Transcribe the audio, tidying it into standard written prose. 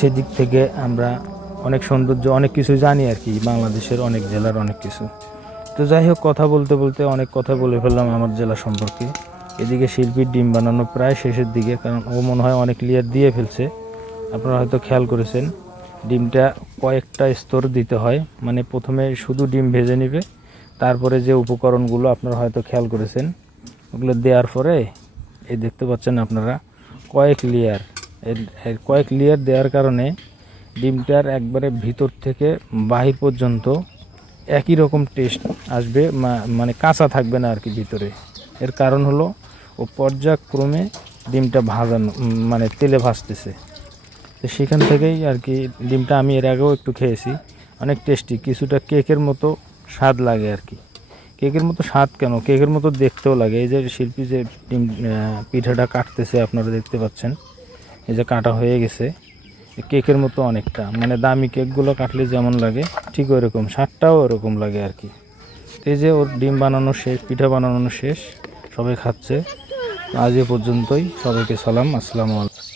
সেদিক থেকে আমরা অনেক সৌন্দর্য অনেক কিছু জানি আর কি, বাংলাদেশের অনেক জেলার অনেক কিছু। তো যাই হোক, কথা বলতে বলতে অনেক কথা বলে ফেললাম আমার জেলা সম্পর্কে। এদিকে শিল্পীর ডিম বানানো প্রায় শেষের দিকে, কারণ ও মনে হয় অনেক লেয়ার দিয়ে ফেলছে। আপনারা হয়তো খেয়াল করেছেন ডিমটা কয়েকটা স্তর দিতে হয়, মানে প্রথমে শুধু ডিম ভেজে নেবে, তারপরে যে উপকরণগুলো আপনারা হয়তো খেয়াল করেছেন ওগুলো দেওয়ার পরে এই দেখতে পাচ্ছেন আপনারা কয়েক লেয়ার দেওয়ার কারণে ডিমটার একবারে ভিতর থেকে বাহির পর্যন্ত একই রকম টেস্ট আসবে, মানে কাঁচা থাকবে না আর কি ভিতরে। এর কারণ হলো ও পর্যায়ক্রমে ডিমটা ভাজানো, মানে তেলে ভাজতেছে। তো সেখান থেকেই আর কি ডিমটা আমি এর আগেও একটু খেয়েছি, অনেক টেস্টি, কিছুটা কেকের মতো স্বাদ লাগে আর কি। কেকের মতো স্বাদ কেন, কেকের মতো দেখতেও লাগে। এই যে শিল্পী যে ডিম পিঠাটা কাটতেছে আপনারা দেখতে পাচ্ছেন, এই যে কাটা হয়ে গেছে, কেকের মতো অনেকটা, মানে দামি কেকগুলো কাটলে যেমন লাগে ঠিক ওই রকম, স্বাদটাও ওরকম লাগে আর কি। এই যে ওর ডিম বানানো শেষ, পিঠা বানানো শেষ, সবাই খাচ্ছে। আজ এ পর্যন্তই, সবাইকে সালাম, আসসালামু আলাইকুম।